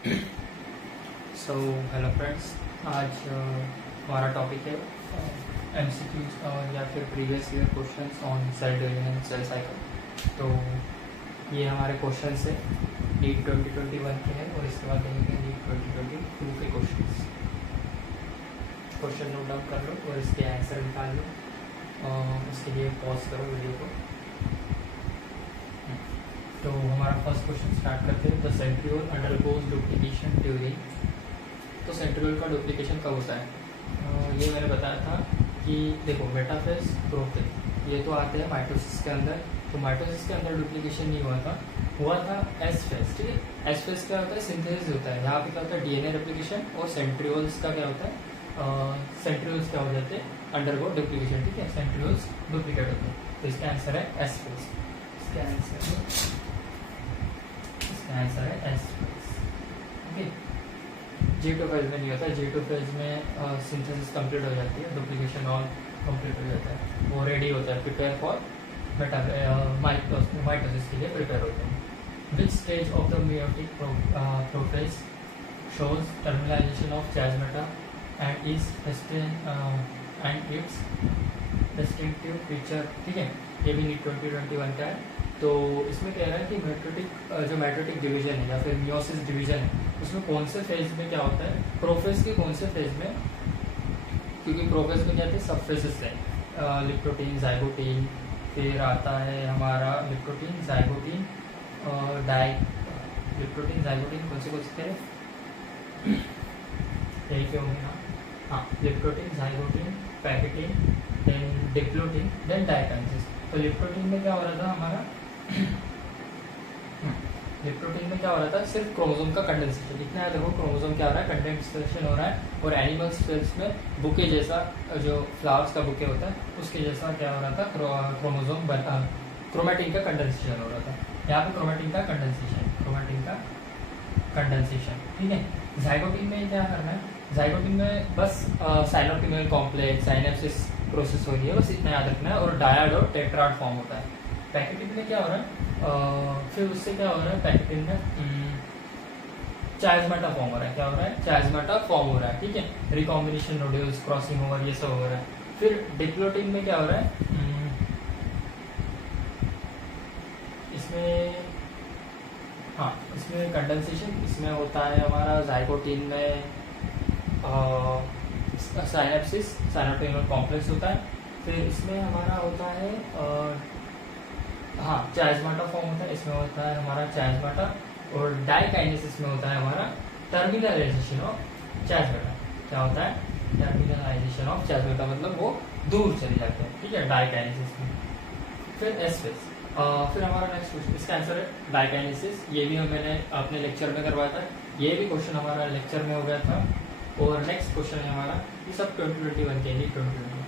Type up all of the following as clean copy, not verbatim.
So hello friends, आज हमारा topic है एमसीक्यूज और या फिर previous year questions on cell division and cell cycle. तो ये हमारे क्वेश्चंस है नीट 2021 के हैं और इसके बाद देखेंगे नीट 2022 के क्वेश्चंस। क्वेश्चन नोट डाउन कर लो और इसके आंसर निकाल लो। उसके लिए पॉज करो वीडियो को। तो हमारा फर्स्ट क्वेश्चन स्टार्ट करते हैं। The centriole undergoes duplication during. तो सेंट्रियोल का डुप्लीकेशन कब होता है? ये मैंने बताया था कि देखो मेटाफेज प्रोफेज ये तो आते हैं माइटोसिस के अंदर। तो माइटोसिस के अंदर डुप्लीकेशन नहीं हुआ था एस फेज। ठीक है, एस फेज क्या होता है? सिंथेसिस होता है। यहाँ पे क्या होता है? DNA replication. और सेंट्रियोल्स का क्या होता है? सेंट्रियोल्स क्या हो जाते हैं? Undergo duplication. ठीक है, सेंट्रियोल्स डुप्लीकेट होते हैं। तो इसका आंसर है एस फेज। इसका आंसर है S phase. Okay, G2 phase में नहीं होता। G2 फेज में सिंथेसिस कंप्लीट हो जाती है, डुप्लीकेशन ऑल कंप्लीट हो जाता है, वो रेडी होता है, प्रिपेयर फॉर माइटोसिस के लिए प्रिपेयर होते हैं। Which stage of the meiotic prophase shows terminalization of chiasmata and its distinctive feature. ठीक है, ये भी नीट 2021 का है। तो इसमें कह रहा है कि जो मैट्रिटिक डिवीजन है या फिर मियोसिस डिवीजन है उसमें कौन से फेज में क्या होता है? प्रोफेज के कौन से फेज में? क्योंकि प्रोफेज में क्या थे? सब फेजेस है, लिप्टोटीन, जाइगोटीन, फिर आता है हमारा लिप्टोटीन, जाइगोटीन और लिप्टोटीन, जाइगोटीन कौन से थे? यही के होंगे ना? हाँ, leptotene, zygotene, pachytene, then diplotene, then diakinesis. तो लिप्टोटीन में क्या हो रहा था हमारा? लिप्टोटीन में क्या हो रहा था? सिर्फ क्रोमोसोम का कंडेंसेशन। इतना याद रखो, क्रोमोसोम क्या हो रहा है? कंडेंसेशन हो रहा है। और एनिमल सेल्स में बुके जैसा, जो फ्लावर्स का बुके होता है उसके जैसा क्या हो रहा था? क्रोमोसोम क्रोमैटिन का कंडेंसेशन हो रहा था। यहाँ पे क्रोमैटिन का कंडेंसेशन। ठीक है, जाइगोटीन में क्या करना है? जाइगोटीन में बस साइनोफिमल कॉम्प्लेक्स, साइनेप्सिस प्रोसेस हो रही है, बस इतना याद रखना है। और डायड और टेट्राड फॉर्म होता है। पैकेटिन में क्या हो रहा है? फिर उससे क्या हो रहा है? पैकेटिन में चार्जमेटा फॉर्म हो रहा है। क्या हो रहा है? चार्जमेटा फॉर्म हो रहा है। ठीक है, रिकॉम्बिनेशन नोड्यूल्स, क्रॉसिंग ओवर, ये सब हो रहा है। फिर डिप्लोटीन में क्या हो रहा है? इसमें हाँ, इसमें कंडेंसेशन इसमें होता है हमारा। जाइगोटीन में साइनेप्सिस, साइनोफिमल कॉम्प्लेक्स होता है। फिर इसमें हमारा होता है हाँ, चार्जमेटा फॉर्म होता है। इसमें होता है हमारा चार्जमेटा। और डाइकाइनेसिस में होता है हमारा टर्मिनलाइजेशन ऑफ चार्जमेटा। क्या होता है? टर्मिनलाइजेशन ऑफ चार्जमेटा, मतलब वो दूर चले जाते हैं। ठीक है, डाइकाइनेसिस में। फिर एस फेज। फिर हमारा नेक्स्ट क्वेश्चन, इसका आंसर है डाइकाइनेसिस। ये भी मैंने अपने लेक्चर में करवाया था। ये भी क्वेश्चन हमारा लेक्चर में हो गया था। और नेक्स्ट क्वेश्चन है हमारा, ये सब 2021 के लिए 2021।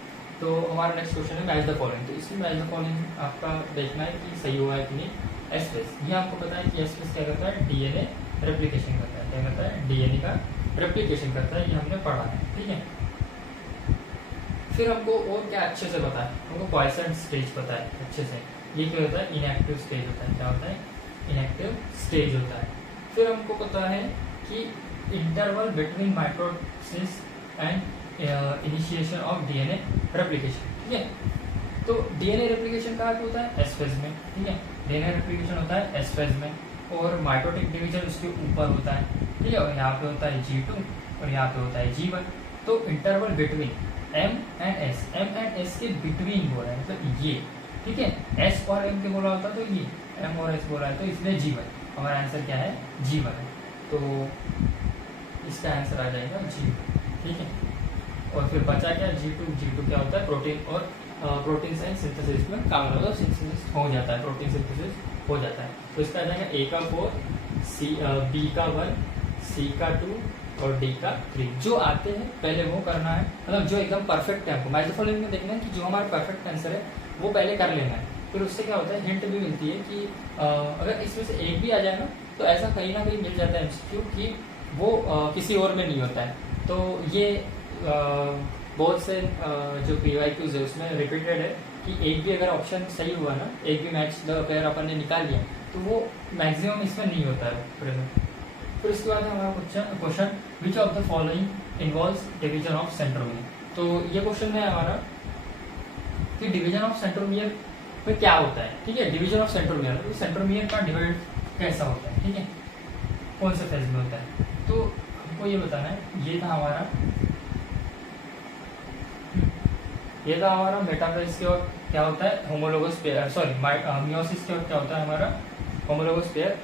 तो हमारा नेक्स्ट क्वेश्चन है मैच द फॉलोइंग। तो इसमें मैच द फॉलोइंग आपका देखना है कि सही हुआ है कि नहीं। एस फेज, ये आपको पता है कि एस फेज क्या करता है? डीएनए रेप्लिकेशन करता है। क्या करता है? डीएनए का रेप्लिकेशन करता है। ये हमने पढ़ा है। ठीक है, फिर हमको और क्या अच्छे से पता है? हमको क्वाइसेंट स्टेज पता है अच्छे से। ये क्या होता है? इनएक्टिव स्टेज होता है। क्या होता है? इनएक्टिव स्टेज होता है। फिर हमको पता है कि interval between mitosis and initiation of DNA replication. ठीक है, तो डीएनए रेप्लिकेशन कहाँ पे होता है? एस फेज में। ठीक है, डीएनए रेप्लिकेशन होता है एस फेज में। और माइटोटिक डिवीजन उसके ऊपर होता है। ठीक है, और यहाँ पे होता है G2 और यहाँ पे होता है G1। तो interval between M and S, M and S के बिटवीन बोला है, मतलब ये। ठीक है, S और M के बोला होता तो ये, M और S बोला है तो इसलिए G1। हमारा आंसर क्या है? G1 है। तो इसका आंसर आ जाएगा G1। ठीक है, और फिर बचा क्या? G2 क्या होता है? प्रोटीन और प्रोटीन साइन सिंथेसिस में काम होता है, सिंथेसिस हो जाता है, प्रोटीन सिंथेसिस हो जाता है। तो इसका आ जाएगा A का 4, B का 1, C का 2 और D का 3। जो आते हैं पहले वो करना है, मतलब जो एकदम परफेक्ट है। आपको मैच द फॉलोइंग में देखना है कि जो हमारा परफेक्ट आंसर है वो पहले कर लेना है। फिर उससे क्या होता है? हिंट भी मिलती है कि अगर इसमें से एक भी आ जाए ना तो ऐसा कहीं ना कहीं मिल जाता है एमसीक्यू कि वो किसी और में नहीं होता है। तो ये बहुत से जो PYQs है उसमें रिपीटेड है कि एक भी अगर ऑप्शन सही हुआ ना, एक भी मैच द पेयर अपन ने निकाल लिया तो वो मैक्सिमम इसमें नहीं होता है प्रेजेंट। फिर उसके बाद है हमारा question which of the following involves division of centromere. तो ये क्वेश्चन है हमारा कि डिवीजन ऑफ सेंट्रोमियर में क्या होता है, ठीक है। डिवीजन ऑफ सेंट्रोमियर, तो सेंट्रोमियर का डिवाइड कैसा होता है, ठीक है, कौन से फेज में होता है। तो हमको ये बताना है, ये था हमारा मेटाफेज के वक्त क्या होता है, होमोलोगस पेयर, सॉरी मियोसिस के वक्त क्या होता है हमारा होमोलोगस पेयर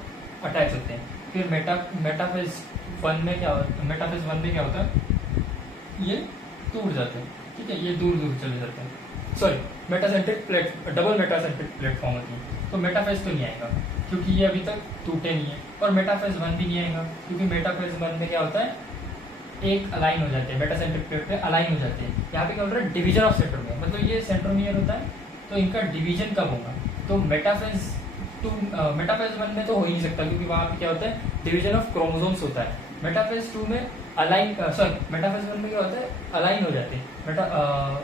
अटैच होते हैं। फिर मेटाफेज वन में क्या होता है, ये टूट जाते हैं, ठीक है, ये दूर दूर चले जाते हैं। सॉरी डबल मेटासेंट्रिक प्लेटफॉर्म होती है। तो मेटाफेज तो नहीं आएगा क्योंकि ये अभी तक टूटे नहीं है, और मेटाफेज वन भी नहीं आएगा क्योंकि मेटाफेज वन में क्या होता है, एक अलाइन हो जाते हैं, मेटासेंट्रिक प्लेट पे अलाइन हो जाते हैं। यहाँ पे क्या बोल रहा है, डिवीजन ऑफ सेंट्रोमियर, मतलब ये सेंट्रोमियर होता है तो इनका डिवीजन कब होगा। तो मेटाफेज वन में तो हो ही नहीं सकता क्योंकि वहां पे क्या होता है, डिवीजन ऑफ क्रोमोसोम्स होता है। मेटाफेज टू में मेटाफेज वन में क्या होता है, अलाइन हो जाते हैं,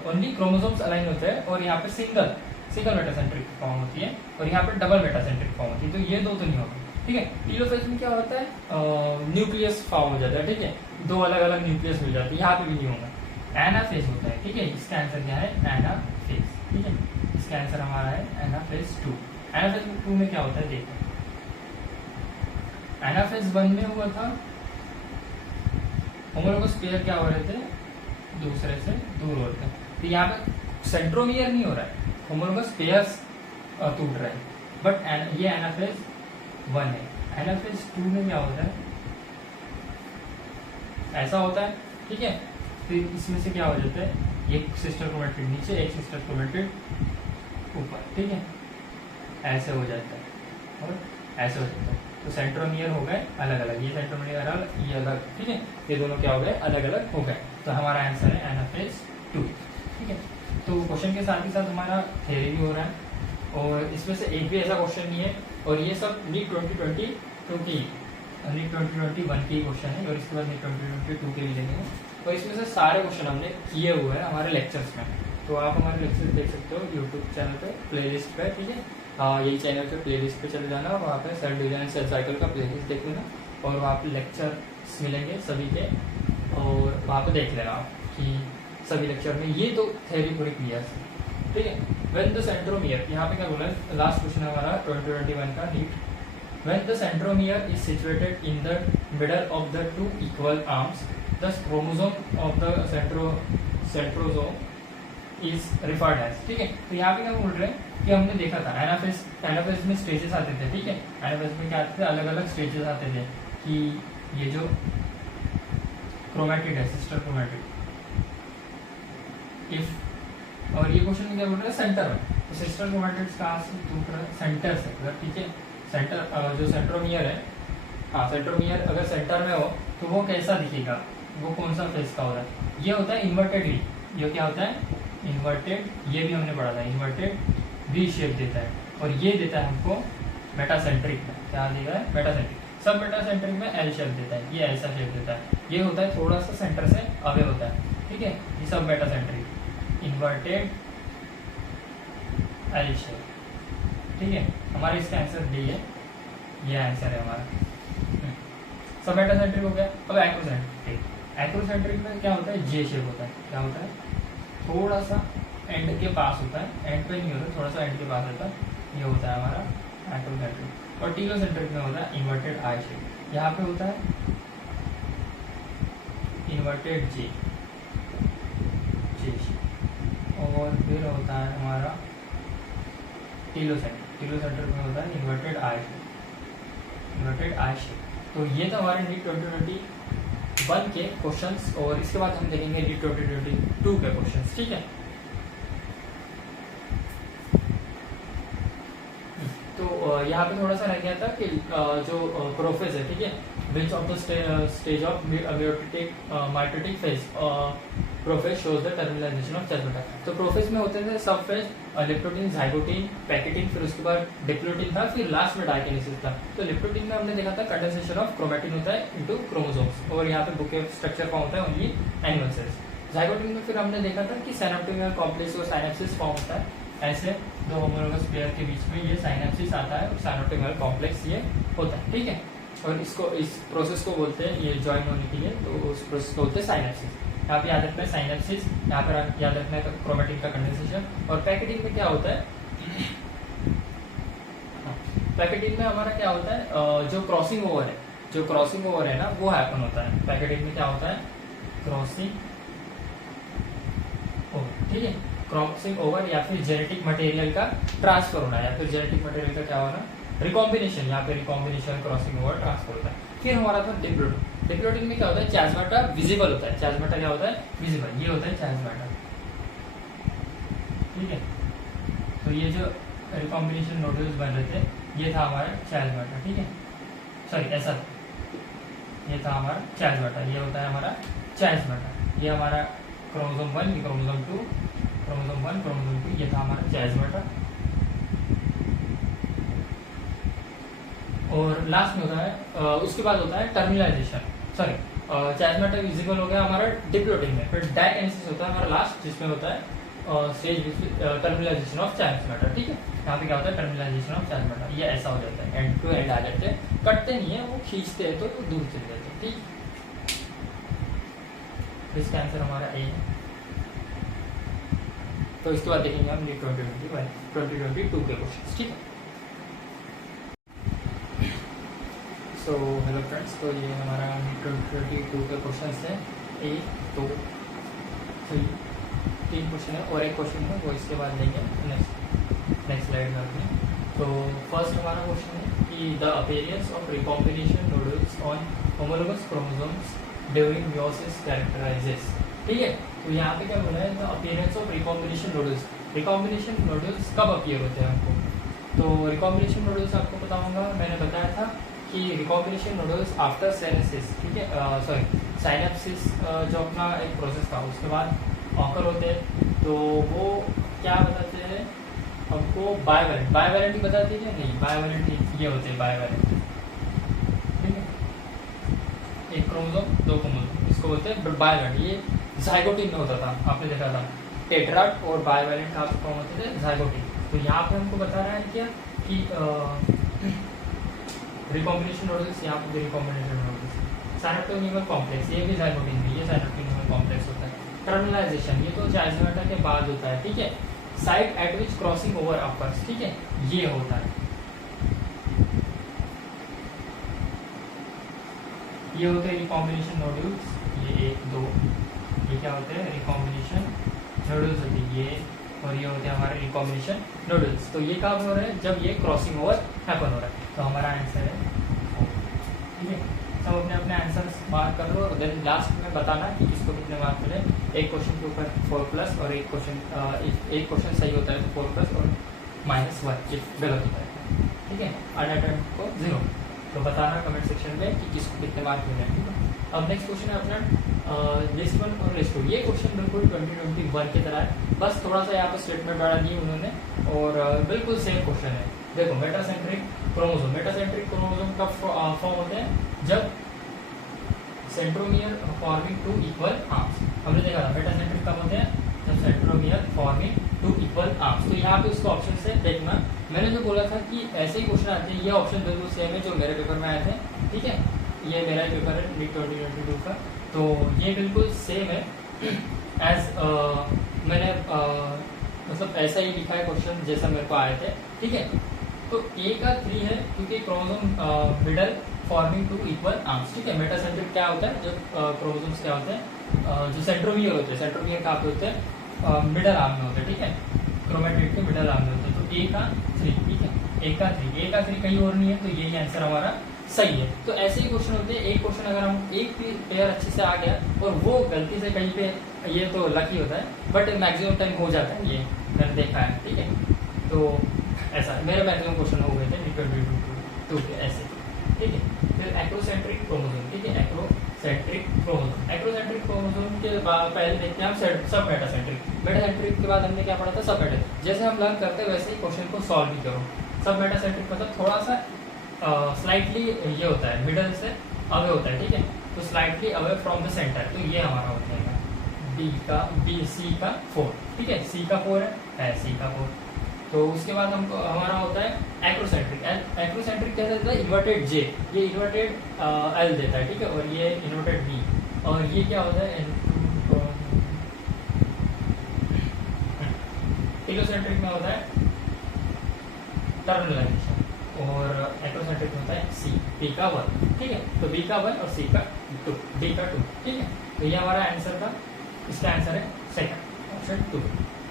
ओनली क्रोमोसोम्स अलाइन होते हैं, और यहाँ पे सिंगल मेटासेंट्रिक फॉर्म होती है, और यहाँ पे डबल मेटासेंट्रिक फॉर्म होती है। तो ये दो तो नहीं होगा, ठीक है। टीलोफेज में क्या होता है, न्यूक्लियस फॉर्म हो जाता है, ठीक है, दो अलग अलग न्यूक्लियस मिल जाती है, यहाँ पे भी नहीं होगा। एनाफेज होता है, ठीक है, इसका आंसर क्या है, एनाफेज, ठीक है, इसका आंसर हमारा है एनाफेज 2। एनाफेज 2 में क्या होता है देखो, एनाफेज 1 में हुआ था होमोलोगस पेयर क्या हो रहे थे, दूसरे से दूर हो रहे थे। तो यहाँ पे सेंट्रोमियर नहीं हो रहा है, होमोलोगस पेयर्स टूट रहे हैं, बट ये एनाफेज 1 है। एनाफेज 2 में क्या होता है, ऐसा होता है, ठीक है। फिर इसमें से क्या हो जाता है, एक सिस्टर क्रोमेटिड नीचे, एक सिस्टर क्रोमेटिड ऊपर, ठीक है, ऐसे हो जाता है और ऐसे हो जाता है। तो सेंट्रोमियर हो गए अलग अलग, ये सेंट्रोमियर अलग, ये अलग, ठीक है, ये दोनों क्या हो गए, अलग अलग हो गए। तो हमारा आंसर है एनाफेज 2, ठीक है। तो क्वेश्चन के साथ ही साथ हमारा थ्योरी भी हो रहा है, और इसमें से एक भी ऐसा क्वेश्चन नहीं है, और ये सब नीट 2020 क्योंकि नीट 2021 की क्वेश्चन है, और इसके बाद नीट 2022 के भी लेंगे, और इसमें से सारे क्वेश्चन हमने किए हुए हैं हमारे लेक्चर्स में। तो आप हमारे लेक्चर देख सकते हो यूट्यूब चैनल पे, प्लेलिस्ट पे, ठीक है, यही चैनल पे प्लेलिस्ट पे चले जाना, और वहाँ पे cell division and cell cycle का प्लेलिस्ट देख लेना, और वहाँ पे लेक्चर्स मिलेंगे सभी के, और वहाँ पे देख लेना कि सभी लेक्चर में ये तो थ्योरी पूरी क्लियर है, ठीक है। व्हेन द सेंट्रोमियर, यहाँ पे क्या बोला है, लास्ट क्वेश्चन हमारा 2021 का NEET, when the centromere is situated in the middle of the two equal arms, the chromosome of the centrosome is referred as, ठीक है। तो यहाँ पे क्या बोल रहे हैं कि हमने देखा था एनाफेज में स्टेजेस आते थे, ठीक है, एनाफेज में क्या आते थे, अलग अलग स्टेजेस आते थे कि ये जो क्रोमेटिड है, सिस्टर क्रोमेटिड, इफ, और ये क्वेश्चन में क्या बोल रहे हैं, सेंटर में, तो सिस्टर क्रोमेटिड कहाँ से टूट रहा है, सेंटर से, अगर, ठीक है, सेंटर जो सेंट्रोमियर है, हाँ, सेंट्रोमियर अगर सेंटर में हो तो वो कैसा दिखेगा, वो कौन सा फेस का होता है, ये होता है इन्वर्टेड वी, ये क्या होता है इन्वर्टेड, ये भी हमने पढ़ा था, इन्वर्टेड वी शेप देता है, और ये देता है हमको मेटासेंट्रिक में, क्या देगा है, मेटासेंट्रिक। सब मेटासेंट्रिक में एल शेप देता है, ये ऐसा शेप देता है, ये होता है थोड़ा सा सेंटर से अवे होता है, ठीक है, ये सब मेटासेंट्रिक, इन्वर्टेड एल शेप, ठीक है। हमारा इसका आंसर डी है, ये आंसर है हमारा। सब मेटासेंट्रिक हो गया। अब एक्रोसेंट्रिक में क्या होता है, जे शेप होता है, क्या होता है, थोड़ा सा एंड के पास होता है, एंड पे नहीं होता, थोड़ा सा एंड के पास होता है, ये होता है हमारा एक्रोसेंट्रिक। और टीलोसेंट्रिक में होता है इन्वर्टेड आई शेप, यहाँ पे होता है इन्वर्टेड जे शेप, और फिर होता है हमारा टीलोसेंट्रिक में होता है इन्वर्टेड आई शेप। तो ये तो हमारे नीट 2021 के क्वेश्चंस, और इसके बाद हम देखेंगे नीट 2022 के क्वेश्चंस, ठीक है। तो यहाँ पे थोड़ा सा रह गया था कि जो प्रोफेज है, ठीक है, which of the stage of mitotic phase prophase shows the terminalisation of chapter. तो प्रोफेज में होते थे सब फेज, लिप्टोटिन, जाइगोटिन, पैकेटिन, फिर उसके बाद डिप्लोटिन था, फिर लास्ट में डायकिनेसिस था। तो लिप्टोटिन में हमने देखा था कंडेंसेशन ऑफ क्रोमेटिन होता है इनटू क्रोमोसोम्स, और यहाँ पे बुके स्ट्रक्चर फॉर्म होता है ओनली एनिमल सेल्स। जाइगोटिन में फिर हमने देखा था कि सिनेप्टिक कॉम्प्लेक्स और साइनेप्सिस फॉर्म होता है, ऐसे दो होमोलोगस पेयर के बीच में ये साइनेप्सिस आता है और सिनेप्टिक कॉम्प्लेक्स ये होता है, ठीक है। और इसको इस प्रोसेस को बोलते हैं, ये ज्वाइन होने के लिए, तो उस प्रोसेस को बोलते हैं साइनेप्सिस। यहाँ पे याद रखना है साइनेप्सिस, यहाँ पर याद रखना है क्रोमैटिन का कंडेंसेशन। और पैकेटिंग में क्या होता है, पैकेटिंग में हमारा क्या होता है, जो क्रॉसिंग ओवर है, जो क्रॉसिंग ओवर है ना वो हैपन होता है। पैकेटिंग में क्या होता है, क्रॉसिंग ओवर, ठीक है, क्रॉसिंग ओवर या फिर जेनेटिक मटेरियल का ट्रांसफर होना, या फिर जेनेटिक मटेरियल का क्या होना, रिकॉम्बिनेशन, यहाँ पे रिकॉम्बिनेशन, क्रॉसिंग ओवर, ट्रांसफर होता है। फिर हमारा था डिप्लोइडिंग। डिप्लोइडिंग में क्या होता है, चार्जमाटा विजिबल होता है। चार्जमाटा क्या होता है, विजिबल, ये होता है चार्जमाटा, ठीक है। तो ये जो रिकॉम्बिनेशन नोड्यूल्स बन रहे थे, ये था हमारा चार्जमाटा, ठीक है, सॉरी ऐसा था, ये था हमारा चार्जमाटा, ये होता है हमारा चार्जमाटा। ये हमारा क्रोमोसोम 1, क्रोमोसोम 2, क्रोमोसोम 1, क्रोमोसोम 2, ये था हमारा चार्जमाटा। और लास्ट में होता है उसके बाद होता है टर्मिनलाइजेशन, सॉरी चार्जमाटा विजिबल हो गया हमारा डिप्लोइडिंग में। फिर डायकिनेसिस होता है हमारा लास्ट, जिसमें होता है स्टेज टर्मिनलाइजेशन ऑफ चार्जमाटा, ठीक है। यहाँ पे क्या होता है, टर्मिनलाइजेशन ऑफ चार्जमाटा, ये ऐसा हो जाता है, एंड टू एंड आ जाते हैं, कटते नहीं है, वो खींचते हैं तो दूर चले जाते हैं, ठीक। इसका आंसर हमारा ए है। तो इसके बाद देखेंगे हम 2022 के क्वेश्चन, ठीक है। सो हेलो फ्रेंड्स, तो ये हमारा 2022 के क्वेश्चन है, 1, 2, 3 क्वेश्चन है, और एक क्वेश्चन है वो इसके बाद लेंगे नेक्स्ट स्लाइड में अपने। तो फर्स्ट हमारा क्वेश्चन है कि the appearance of recombination nodules on homologous chromosomes during meiosis कैरेक्टराइजेस, ठीक है। तो यहाँ पे क्या बोला है, the appearance of recombination nodules. Recombination nodules कब अपीयर होते हैं हमको, तो रिकॉम्बिनेशन नोड्यूल्स आपको बताऊंगा, मैंने बताया था कि रिकॉम्बिनेशन नोड्यूल्स आफ्टर साइनेसिस, ठीक है, सॉरी साइनेप्सिस जो अपना एक प्रोसेस था, उसके बाद ऑकर होते हैं। तो वो क्या बताते हैं हमको, बायवैलेंट, बायवैलेंट ही बताती है, नहीं बायवैलेंट ये होते हैं बायवैलेंट, ठीक है। एक क्रोमोसोम, 2 क्रोमोसोम, इसको बोलते हैं बायवैलेंट। ये जाइगोटिन में होता था, आपने देखा था, टेट्राड और बायवैलेंट आपको कौन होते थे, जाइगोटिन। तो यहाँ पे हमको बता रहा है क्या कि रिकॉम्बिनेशन नोड्यूल्स, यहाँ पे रिकॉम्बिनेशन नोड्यूल्स, साइनोप्टेनिमल कॉम्प्लेक्स, ये भी जाइगोटिन में, ये साइनोप्टेनिमल कॉम्प्लेक्स होता है। टर्मिनलाइजेशन, ये तो चार्जमाटा के बाद होता है, ठीक है। साइट एट विच क्रॉसिंग ओवर अपर्स, ठीक है, ये होता है, ये होते हैं रिकॉम्बिनेशन नोड्यूल्स, ये 1, 2, ये क्या होते हैं, रिकॉम्बिनेशन नोड्यूल्स होती है ये, और ये होते हैं हमारे रिकॉम्बिनेशन नोड्यूल्स। तो ये कब हो रहा है, जब ये क्रॉसिंग ओवर हैपन हो रहा है। तो हमारा आंसर है 4, ठीक है। सब अपने अपने आंसर मार्क कर लो, और देन लास्ट में बताना कि किसको कितने मार्क मिले। एक क्वेश्चन के ऊपर 4+ और एक क्वेश्चन सही होता है तो 4+ और -1 गलत होता है, ठीक है। अनअटेम्प्ट को 0। तो बताना कमेंट सेक्शन में कि किसको कितने मार्क मिले, ठीक है। अब नेक्स्ट क्वेश्चन है अपना लिस्ट 1 और लिस्ट 2। ये क्वेश्चन बिल्कुल 2021 की तरह है, बस थोड़ा सा यहाँ पर स्टेटमेंट बढ़ा दी उन्होंने, और बिल्कुल सेम क्वेश्चन है। देखो मेटासेंट्रिक क्रोमोसोम, मेटासेंट्रिक क्रोमोसोम कब फॉर्म होते हैं, जब सेंट्रोमियर फॉर्मिंग 2 इक्वल आर्म्स। हमने देखा था मेटासेंट्रिक कब होते हैं, जब सेंट्रोमियर फॉर्मिंग 2 इक्वल आर्म्स। तो यहाँ पे उसको ऑप्शन से देखना, मैंने जो बोला था कि ऐसे ही क्वेश्चन आते हैं, ये ऑप्शन बिल्कुल सेम है जो मेरे पेपर में आए थे, ठीक है। ये मेरा पेपर है नीट 2022 का, तो ये बिल्कुल सेम है एज मैंने मतलब ऐसा ही लिखा है क्वेश्चन जैसा मेरे को आए थे, ठीक है। तो ए का 3 है क्योंकि chromosome middle forming 2 equal arms, ठीक है। मेटासेंट्रिक क्या होता है, जब क्रोमोसोम्स क्या होते हैं, जो सेंट्रोमियर होते हैं, सेंट्रोमियर कहाँ पे होते हैं, मिडल आर्म में होते हैं, ठीक है। क्रोमैटिड के मिडल आर्म में होते हैं। तो ए का 3, ठीक है, ए का 3 कहीं और नहीं है, तो यही आंसर हमारा सही है। तो ऐसे ही क्वेश्चन होते हैं, एक क्वेश्चन अगर हम एक पेयर अच्छे से आ गया और वो गलती से कहीं पे, ये तो लकी होता है, बट मैक्सिमम टाइम हो जाता है, ये मैंने देखा है, ठीक है। तो ऐसा मेरे मैक्सिमम क्वेश्चन हो गए थे 2022 के ऐसे, ठीक है। फिर एक्रोसेंट्रिक क्रोमोसोम, ठीक है, एक्रोसेंट्रिक क्रोमोसोम। एक्रोसेंट्रिक क्रोमोसोम के पहले देखते हैं हम सब मेटासेंट्रिक। मेटासेंट्रिक के बाद हमने क्या पढ़ा था, सब मेटा। जैसे हम लर्न करते हैं वैसे ही क्वेश्चन को सॉल्व भी करो। सब मेटासेंट्रिक मतलब थोड़ा सा स्लाइटली ये होता है, मिडल से अवे होता है, ठीक है। तो slightly away from the centre, तो ये हमारा हो जाएगा सी का 4, ठीक है। सी का 4 है सी का 4, तो उसके बाद हमको हमारा होता है एक्रोसेंट्रिक। एक्रोसेंट्रिक क्या देता है? इन्वर्टेड जे, ये इन्वर्टेड एल देता है, ठीक है, और ये इन्वर्टेड बी, और ये क्या होता है? टेलोसेंट्रिक में होता है टर्मिनलाइजेशन, और एक्रोसेंट्रिक में होता है सी, बी का 1, ठीक है, तो बी का 1 और सी का 2, डी का 2, ठीक है। तो ये हमारा आंसर था, इसका आंसर है सेकंड ऑप्शन 2।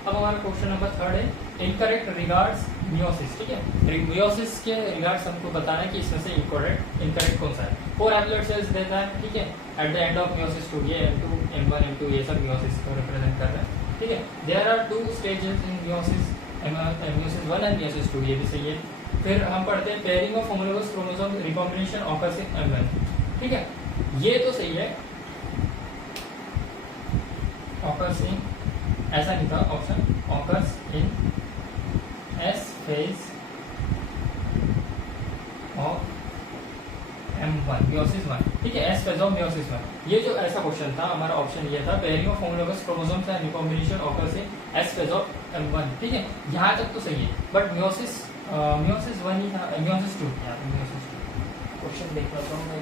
अब हमारा क्वेश्चन नंबर 3 है इनकरेक्ट रिगार्ड्स मियोसिस, ठीक है, मियोसिस के रिगार्ड्स हमको बताना है कि इसमें से इनकरेक्ट कौन सा है। 4 हैप्लॉइड सेल्स देता है, ठीक है, at the end of meiosis 2, ये M2 M1 M2 ये सब मियोसिस को रिप्रेजेंट कर रहा है, ठीक है। There are 2 stages in meiosis, meiosis 1 and meiosis 2, ये भी सही है। फिर हम पढ़ते हैं pairing of homologous chromosome recombination occurs in M1, ठीक है, ये तो सही है, ऑकर्स इन, ऐसा नहीं था option, occurs in S phase of M1 meiosis 1, ठीक है, एस फेज ऑफ मियोसिस 1। ये जो ऐसा क्वेश्चन था हमारा ऑप्शन ये था pairing of homologous chromosomes and recombination occurs in S phase of M1, ठीक है, यहाँ तक तो सही है, बट मियोसिस 1 ही था, मियोसिस 2 यहाँ पे, मियोसिस 2 क्वेश्चन देख लेता हूँ मैं।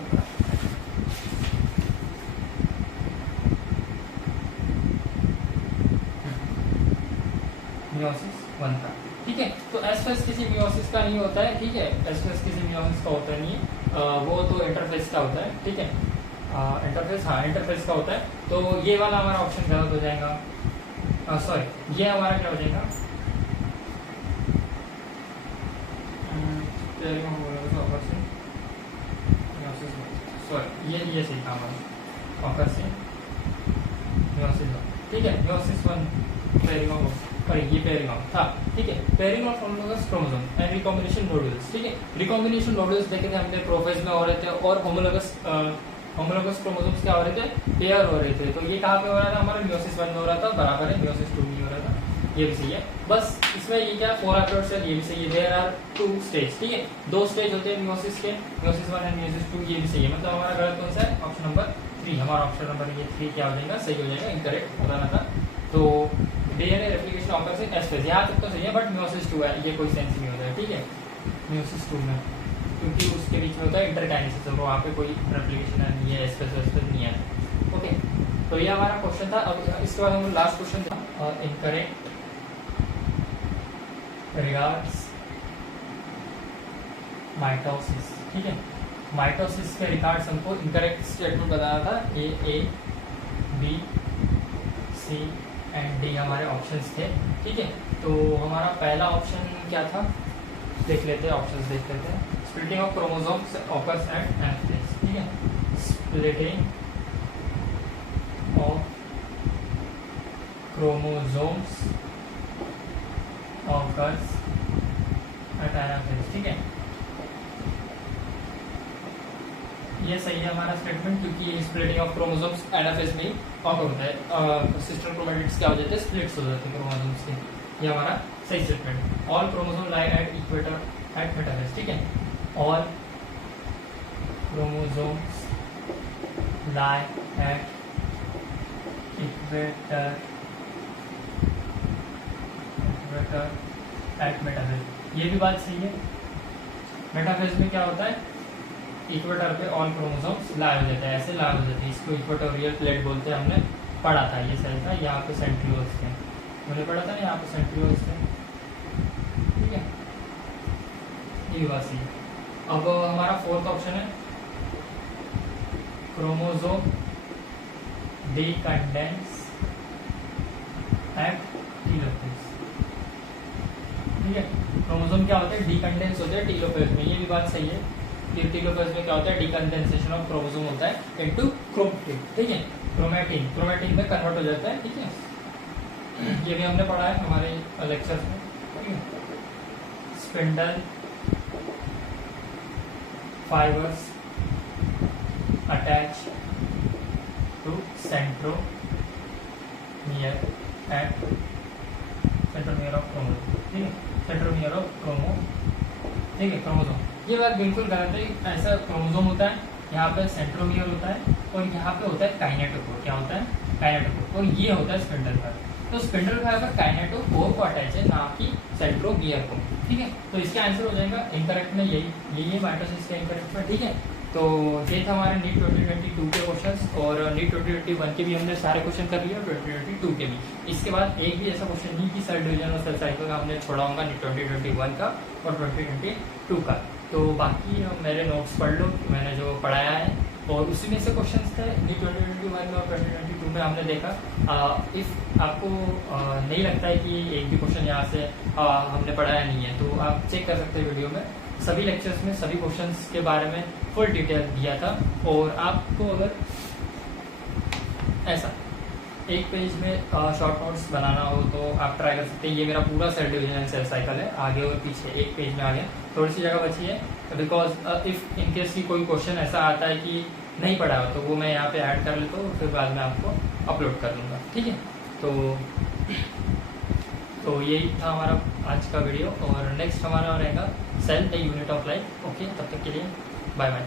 मियोसिस 1 था, ठीक है, तो एस फेज किसी मियोसिस का नहीं होता है, ठीक है, एस फेज किसी मियोसिस का होता नहीं है, वो तो इंटरफेस का होता है, ठीक है, इंटरफेस, हाँ इंटरफेस का होता है। तो ये वाला हमारा ऑप्शन गलत हो जाएगा, सॉरी ये हमारा क्या हो जाएगा, सॉरी ये सही था हमारा, ऑकर्स इन मियोसिस 1, ठीक है, मियोसिस 1 पेयरिंग ऑफ, ये पेयरिंग ऑफ था, ठीक है, pairing of homologous chromosome and recombination nodules, ठीक है, रिकॉम्बिनेशन नोडुल्स देखे थे हमने प्रोफेज में हो रहे थे, और होमोलोगस क्रोमोसोम्स क्या हो रहे थे? पेयर हो रहे थे। तो ये कहाँ पे हो रहा था? हमारा मियोसिस 1 में हो रहा था, बराबर है मियोसिस 2 में हो रहा था, ये भी सही है। बस इसमें ये क्या 4 हैप्लॉइड सेल, ये भी सही है। देयर आर 2 स्टेज, ठीक है, 2 स्टेज होते हैं मियोसिस के, मियोसिस 1 एंड मियोसिस 2, ये भी सही है। मतलब हमारा गलत कौन सा है? ऑप्शन नंबर 3, हमारा ऑप्शन नंबर ये 3 क्या हो जाएगा? सही हो जाएगा, इनकरेक्ट बताना था। तो DNA replication occurs in S phase, यहाँ तक तो सही है, बट मियोसिस 2 है, ये कोई सेंस नहीं होता है, ठीक है, मियोसिस 2 में, क्योंकि उसके बीच में होता है इंटरकाइनेसिस, तो वहाँ पे कोई रेप्लिकेशन नहीं है, एस फेज नहीं है। ओके, तो ये हमारा क्वेश्चन था। अब इसके बाद हम लास्ट क्वेश्चन था इनकरेक्ट रिगार्ड्स माइटोसिस, ठीक है, माइटोसिस के रिगार्ड्स हमको इनकरेक्ट स्टेटमेंट बताया था। A B C and D हमारे ऑप्शंस थे, ठीक है। तो hamaरा पहला ऑप्शन क्या था देख लेते हैं, ऑप्शंस देख लेते हैं। Splitting of chromosomes occurs eight anaphase, ठीक है, splitting of chromosomes occurs eight anaphase, ठीक है, ये सही है हमारा स्टेटमेंट, क्योंकि स्प्लिटिंग ऑफ क्रोमोसोम्स एनाफेज में ऑकर होता है, सिस्टर क्रोमैटिड्स क्या हो जाते हैं? स्प्लिट्स हो जाते हैं क्रोमोसोम्स के, ये हमारा सही statement. All chromosome lie at equator at metaphase, ठीक है, all chromosomes lie at equator at metaphase, ये भी बात सही है। मेटाफेज में क्या होता है? इक्वेटर पे ऑल क्रोमोसोम्स लाई हो जाते हैं, ऐसे लाई हो जाते हैं, इसको इक्वेटोरियल प्लेट बोलते हैं, हमने पढ़ा था ये सही था। यहाँ पे सेंट्रियोल्स थे, मैंने पढ़ा था ना, यहाँ पे सेंट्रियोल्स थे, ठीक है, ये भी बात सही है। अब हमारा फोर्थ ऑप्शन है क्रोमोसोम डीकंडेंस एट टेलोफेज, ठीक है, क्रोमोसोम क्या होते हैं? डीकंडेंस होते हैं टेलोफेज में, ये भी बात सही है। टेलोफेज में क्या होता है? डिकंडेंसेशन ऑफ क्रोमोसोम होता है इनटू क्रोमैटिन, ठीक है, क्रोमैटिन में कन्वर्ट हो जाता है, ठीक है, ये भी हमने पढ़ा है हमारे लेक्चर्स में, ठीक है। Spindle fibres attach to centromere and centromere of chromosome, ठीक है, सेंट्रोमियर ऑफ ठीक है, क्रोमोसोम। ये बात बिल्कुल गलत है, ऐसा क्रोमोसोम होता है, यहाँ पे सेंट्रोमियर होता है और यहाँ पे होता है काइनेटोकोर, क्या होता है? काइनेटोकोर, और ये होता है स्पिंडल फाइबर। तो स्पिंडल फाइबर काइनेटोकोर को अटैच है, ना कि सेंट्रोमियर को। ठीक है, तो इसका आंसर हो जाएगा इनकरेक्ट में यही है माइटोसिस का इनकरेक्ट में। ठीक है, तो ये था हमारे नीट 2022 के क्वेश्चंस, और नीट 2021 के भी हमने सारे क्वेश्चन कर लिए और 2022 के भी। इसके बाद एक भी ऐसा क्वेश्चन नहीं कि सेल डिवीजन और सेल साइकिल का हमने छोड़ा होगा नीट 2021 का और 2022 का। तो बाकी मेरे नोट्स पढ़ लो, मैंने जो पढ़ाया है, और उसी में से क्वेश्चंस थे नीट 2021 में और 2022 में हमने देखा। इफ़ आपको नहीं लगता है कि एक भी क्वेश्चन यहाँ से हमने पढ़ाया नहीं है, तो आप चेक कर सकते हैं वीडियो में। सभी लेक्चर्स में सभी क्वेश्चंस के बारे में फुल डिटेल दिया था, और आपको अगर ऐसा एक पेज में शॉर्ट नोट्स बनाना हो तो आप ट्राई कर सकते हैं। ये मेरा पूरा cell division and cell cycle है, आगे और पीछे एक पेज में आ गया, थोड़ी सी जगह बची है, बिकॉज इफ इन केस की कोई क्वेश्चन ऐसा आता है कि नहीं पढ़ा हो तो वो मैं यहाँ पे ऐड कर लेता हूँ, फिर बाद में आपको अपलोड कर दूँगा। ठीक है, तो यही था हमारा आज का वीडियो, और नेक्स्ट हमारा रहेगा cell the unit of life. Okay, तब तक के लिए बाय बाय।